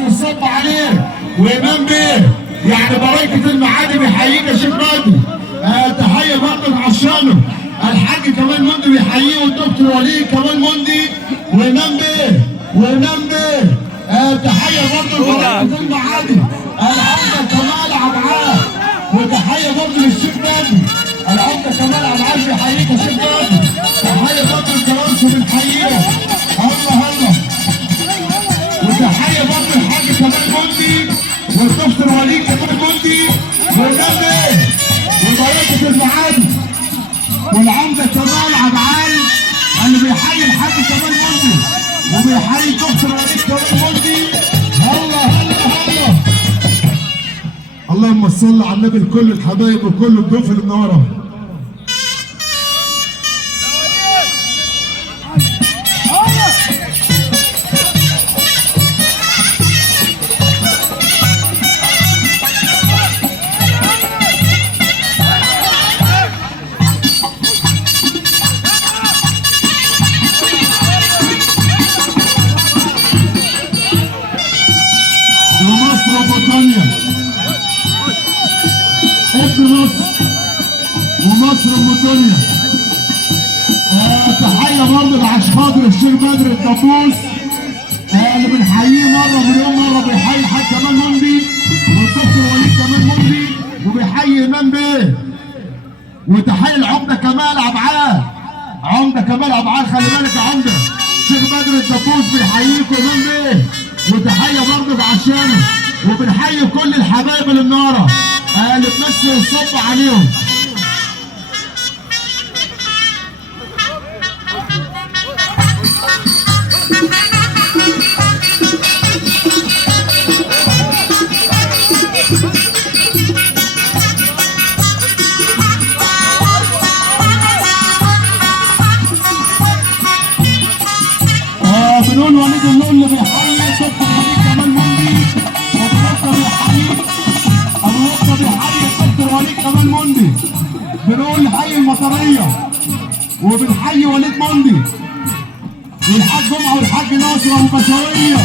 ويصب عليه وامام بيه يعني بركه المعادي بيحييك يا شيخ بدري. تحيه برضه لعشانه الحاج كمال مندي بيحييه والدكتور وليد كمال مندي وامام بيه تحيه برضه لبركه المعادي العمده كمال عبعال. وتحيه برضه للشيخ بدري العمده كمال عبعال بيحييك يا شيخ بدري. تحيه برضه لكرامته بنحييه الله. وتحيه برضه للحاج كمال مندي والدكتور وليد كمال مندي وامام بيه وبركه المعادي والعمده كمال عبعال اللي بيحيي الحاج كمال مندي وبيحيي الدكتور وليد كمال مندي. الله اللهم صل على النبي لكل الحبايب وكل الضيوف اللي منوره. ومصر وبريطانيا ابن مصر ومصر ام الدنيا. تحيه برضه لعش خاطر الشيخ بدر الدبوس اللي بنحييه مره بيحيي الحاج كمال مندي والدكتور وليد كمال مندي وبيحيي امام بيه. وتحيه العمده كمال عبعال خلي بالك يا عمده الشيخ بدر الدبوس بيحييك وامام بيه. وتحيه برضه بعشانه وبنحيي كل الحبايب اللي منوره اللي تمثل الصب عليهم. بنقول وليد النور اللي بيحيي الدكتور وليد كمال مندي ابو نقطه بيحيي الدكتور وليد كمال مندي. بنقول حي المطريه وبنحيي وليد مندي والحاج جمعه والحاج ناصر ابو بشويه